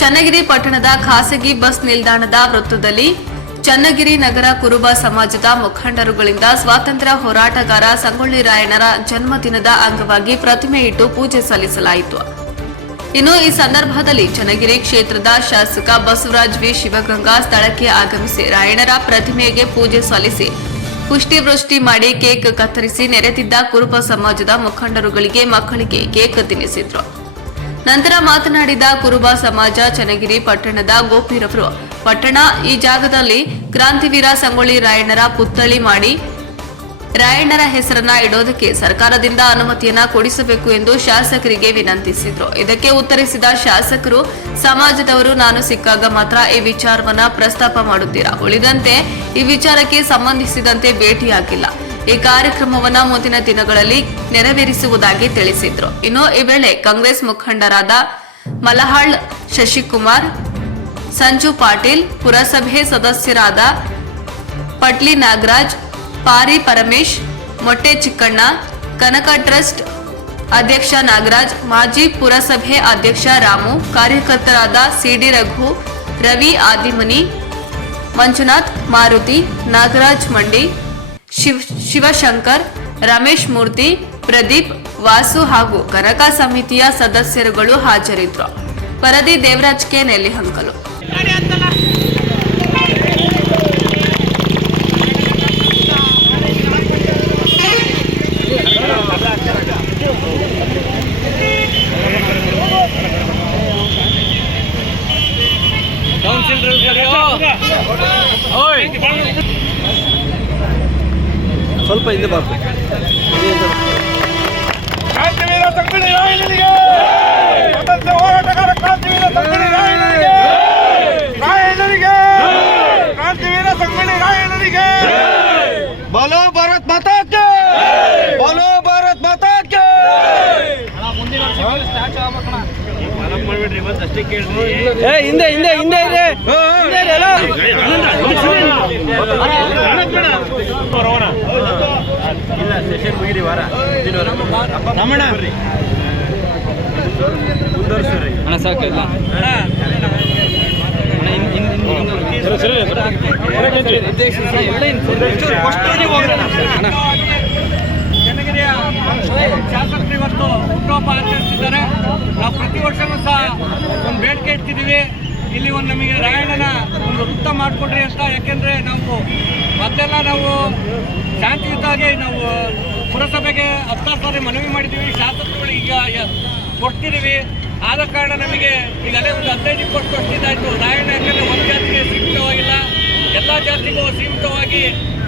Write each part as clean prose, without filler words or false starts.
ಚನ್ನಗಿರಿ ಪಟ್ಟಣದ ಖಾಸಗಿ ಬಸ್ ನಿಲ್ದಾಣದ ವೃತ್ತದಲ್ಲಿ ಚನ್ನಗಿರಿ ನಗರ ಕುರುಬ ಸಮಾಜದ ಮುಖಂಡರುಗಳಿಂದ ಸ್ವಾತಂತ್ರ್ಯ ಹೋರಾಟಗಾರ ಸಂಗೊಳ್ಳಿ ರಾಯಣ್ಣರ ಜನ್ಮದಿನದ ಅಂಗವಾಗಿ ಪ್ರತಿಮೆ ಇಟ್ಟು ಪೂಜೆ ಸಲ್ಲಿಸಲಾಯಿತು. ಇನ್ನು ಈ ಸಂದರ್ಭದಲ್ಲಿ ಚನ್ನಗಿರಿ ಕ್ಷೇತ್ರದ ಶಾಸಕ ಬಸವರಾಜ್ ವಿ ಶಿವಗಂಗಾ ಸ್ಥಳಕ್ಕೆ ಆಗಮಿಸಿ ರಾಯಣ್ಣರ ಪ್ರತಿಮೆಗೆ ಪೂಜೆ ಸಲ್ಲಿಸಿ ಪುಷ್ಟಿವೃಷ್ಟಿ ಮಾಡಿ ಕೇಕ್ ಕತ್ತರಿಸಿ ನೆರೆದಿದ್ದ ಕುರುಬ ಸಮಾಜದ ಮುಖಂಡರುಗಳಿಗೆ ಮಕ್ಕಳಿಗೆ ಕೇಕ್ ತಿನ್ನಿಸಿದ್ರು. ನಂತರ ಮಾತನಾಡಿದ ಕುರುಬ ಸಮಾಜ ಚನ್ನಗಿರಿ ಪಟ್ಟಣದ ಗೋಪಿರವರು ಪಟ್ಟಣ ಈ ಜಾಗದಲ್ಲಿ ಕ್ರಾಂತಿವೀರ ಸಂಗೊಳ್ಳಿ ರಾಯಣ್ಣರ ಪುತ್ಥಳಿ ಮಾಡಿ ರಾಯಣ್ಣರ ಹೆಸರನ್ನ ಇಡೋದಕ್ಕೆ ಸರ್ಕಾರದಿಂದ ಅನುಮತಿಯನ್ನ ಕೊಡಿಸಬೇಕು ಎಂದು ಶಾಸಕರಿಗೆ ವಿನಂತಿಸಿದ್ರು. ಇದಕ್ಕೆ ಉತ್ತರಿಸಿದ ಶಾಸಕರು, ಸಮಾಜದವರು ನಾನು ಸಿಕ್ಕಾಗ ಮಾತ್ರ ಈ ವಿಚಾರವನ್ನ ಪ್ರಸ್ತಾಪ ಮಾಡುತ್ತೀರಾ, ಉಳಿದಂತೆ ಈ ವಿಚಾರಕ್ಕೆ ಸಂಬಂಧಿಸಿದಂತೆ ಭೇಟಿಯಾಗಿಲ್ಲ. ಈ ಕಾರ್ಯಕ್ರಮವನ್ನ ಮುಂದಿನ ದಿನಗಳಲ್ಲಿ ನೆರವೇರಿಸುವುದಾಗಿ ತಿಳಿಸಿದ್ರು. ಇನ್ನು ಈ ವೇಳೆ ಕಾಂಗ್ರೆಸ್ ಮುಖಂಡರಾದ ಮಲಹಾಳ್ ಶಶಿಕುಮಾರ್, ಸಂಜು ಪಾಟೀಲ್, ಪುರಸಭೆ ಸದಸ್ಯರಾದ ಪಟ್ಲಿ ನಾಗರಾಜ್, ಪಾರಿ ಪರಮೇಶ್, ಮೊಟ್ಟೆ ಚಿಕ್ಕಣ್ಣ, ಕನಕ ಟ್ರಸ್ಟ್ ಅಧ್ಯಕ್ಷ ನಾಗರಾಜ್, ಮಾಜಿ ಪುರಸಭೆ ಅಧ್ಯಕ್ಷ ರಾಮು, ಕಾರ್ಯಕರ್ತರಾದ ಸಿಡಿ ರಘು, ರವಿ ಆದಿಮನಿ, ಮಂಜುನಾಥ್, ಮಾರುತಿ, ನಾಗರಾಜ್ ಮಂಡಿ, ಶಿವಶಂಕರ್, ರಮೇಶ್ ಮೂರ್ತಿ, ಪ್ರದೀಪ್, ವಾಸು ಹಾಗೂ ಕನಕ ಸಮಿತಿಯ ಸದಸ್ಯರುಗಳು ಹಾಜರಿದ್ದರು. ವರದಿ ದೇವರಾಜ್ ಕೆ ನೆಲ್ಲಿಹಂಕಲು. ಸ್ವಲ್ಪ ಹಿಂದೆ ಬರ್ತದೆ. ಕ್ರಾಂತಿವೀರ ಸಂಗೊಳ್ಳಿ ರಾಯಣ್ಣನಿಗೆ, ಸ್ವಾತಂತ್ರ್ಯ ಹೋರಾಟಗಾರ ಕ್ರಾಂತಿವೀರ ಸಂಗೊಳ್ಳಿ ರಾಯಣ್ಣನಿಗೆ, ರಾಯಣ್ಣನಿಗೆ, ಕ್ರಾಂತಿವೀರ ಸಂಗೊಳ್ಳಿ ರಾಯಣ್ಣನಿಗೆ. ಬೋಲೋ ಭಾರತ್ ಮಾತಾ ಕೇ, ಬೋಲೋ ಭಾರತ್ ಮಾತಾ ಕೇ. ಹಿಂದೆ ಹಿಂದೆ ಹಿಂದೆ ಇದೆ. ಇಲ್ಲ ಸೆಷನ್ ಮುಗಿರಿ ವಾರ ರಮಣ ಮುಂದುವರಿಸ್ರಿ ಅಣ್ಣ ಸಾಕು ಇಲ್ಲ ಚನ್ನಗಿರಿಯ ಶಾಸಕರು ಇವತ್ತು ಹುಟ್ಟುಹಬ್ಬ ಆಚರಿಸಿದ್ದಾರೆ. ನಾವು ಪ್ರತಿ ವರ್ಷವೂ ಸಹ ಒಂದು ಬೇಡಿಕೆ ಇಡ್ತಿದ್ದೀವಿ, ಇಲ್ಲಿ ಒಂದು ನಮಗೆ ರಾಯಣ್ಣನ ಒಂದು ವೃತ್ತ ಮಾಡಿಕೊಡ್ರಿ ಅಂತ. ಯಾಕೆಂದರೆ ಮೊದಲೆಲ್ಲ ನಾವು ಶಾಂತಿಯುತವಾಗಿ ನಾವು ಪುರಸಭೆಗೆ 10 ಸಾರಿ ಮನವಿ ಮಾಡಿದ್ದೀವಿ, ಶಾಸಕರುಗಳು ಈಗ ಕೊಡ್ತಿದ್ದೀವಿ. ಆದ ಕಾರಣ ನಮಗೆ ಈಗಲೇ ಒಂದು 15-20 ವರ್ಷದಿಂದಾಯಿತು ರಾಯಣ್ಣ ಯಾಕೆಂದರೆ ಒಂದು ಜಾತಿಗೆ ಸೀಮಿತವಾಗಿಲ್ಲ, ಎಲ್ಲ ಜಾತಿಗೂ ಸೀಮಿತವಾಗಿ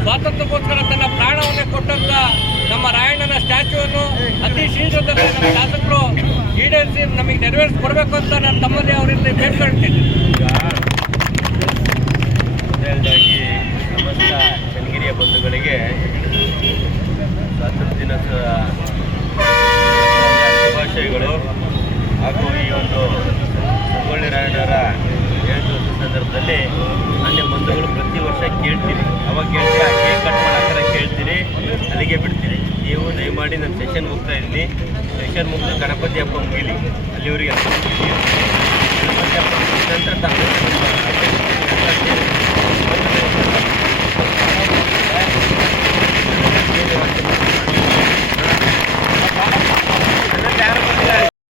ಸ್ವಾತಂತ್ರ್ಯಕ್ಕೋಸ್ಕರ ತನ್ನ ಪ್ರಾಣವನ್ನೇ ಕೊಟ್ಟಂಥ ನಮ್ಮ ರಾಯಣ್ಣನ ಸ್ಟ್ಯಾಚ್ಯೂವನ್ನು ಅತಿ ಶೀಘ್ರದಲ್ಲಿ ನಮ್ಮ ಶಾಸಕರು ಈಡೇರಿಸಿ ನಮಗೆ ನೆರವೇರಿಸಿಕೊಡ್ಬೇಕು ಅಂತ ನಾನು ತಮ್ಮಲ್ಲಿ ಅವರಿಂದ ಬೇಡ್ಕೊಳ್ತೀನಿ. ಮೊದಲನೇದಾಗಿ ಸಮಸ್ತ ಚನ್ನಗಿರಿಯ ಬಂಧುಗಳಿಗೆ ಸ್ವಾತಂತ್ರ್ಯ ದಿನದ ಶುಭಾಶಯಗಳು. ಹಾಗೂ ಈ ಒಂದು ಸಂಗೊಳ್ಳಿ ರಾಯಣ್ಣರ ಜಯಂತಿ ಸಂದರ್ಭದಲ್ಲಿ ಅನ್ಯ ಬಂಧುಗಳು ಪ್ರತಿ ವರ್ಷ ಕೇಳ್ತೀರಿ, ಅವಾಗ ಕೇಳ್ತೀರಿ, ಆ ಕೇಕ್ ಕಟ್ ಮಾಡೋಕ್ಕಾರ ಕೇಳ್ತೀರಿ, ಅಲ್ಲಿಗೆ ಬಿಡ್ತೀರಿ. ನೀವು ದಯಮಾಡಿ ನಾನು ಸೆಷನ್ ಹೋಗ್ತಾ ಇದ್ದೀನಿ, ಸೆಷನ್ ಮುಗಿದು ಗಣಪತಿ ಹಬ್ಬ ಮುಗಿಲಿ, ಅಲ್ಲಿವರೆಗೆ ಗಣಪತಿ ಹಬ್ಬ ಮುಗಿದ ನಂತರ